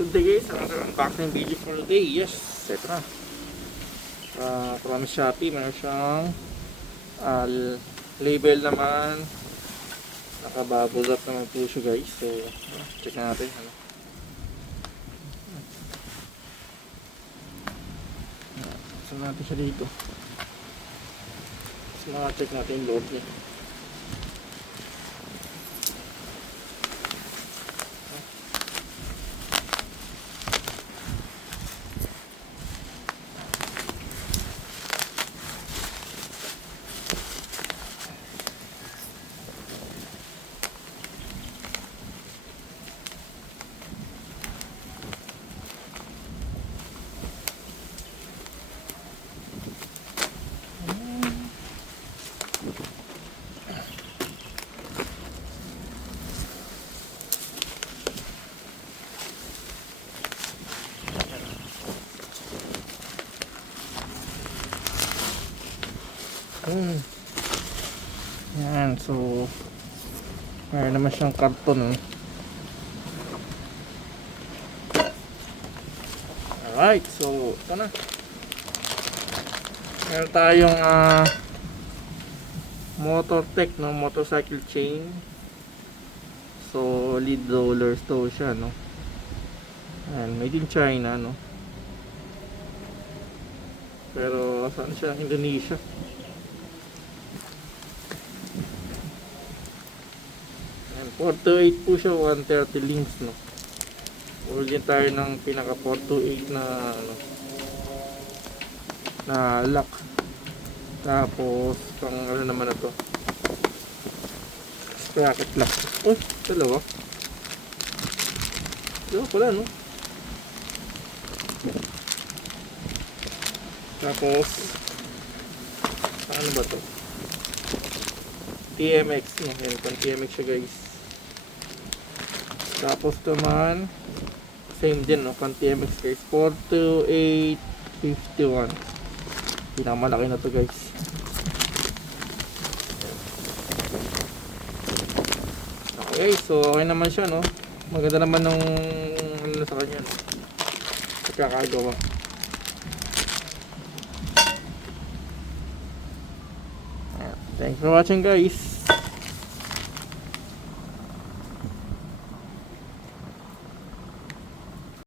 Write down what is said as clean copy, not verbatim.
Good day guys, another unboxing video for today. Yes, ito na. From Shopee, meron siyang label naman. Nakabubble wrap naman po siya guys. So, check natin. Saan natin siya dito? So, check natin yung loob niya. Yan, so mayroon naman siyang karton. Alright, so ito na. Meron tayong Motortech, no? Motorcycle chain. So lead rollers to siya, no? And made in China, no? Pero saan siya? Indonesia. And 428 po siya, 130 links, no? Ulit tayo ng pinaka 428 na ano, na lock. Tapos pang ano naman na to, sprocket lock. Oh, dalawa pala, no? Tapos ano ba to? TMX, no? Yan, pang TMX siya guys. Tapos naman same din, no? Pang TMX guys, 42851. Pinakamalaki na to guys. Okay, so okay naman siya, no? Maganda naman nung ano sa kanya, no? Pagkakagawa. Thanks for watching guys.